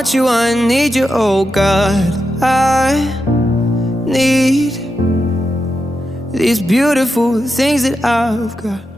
want you, I need you, oh God. I need these beautiful things that I've got.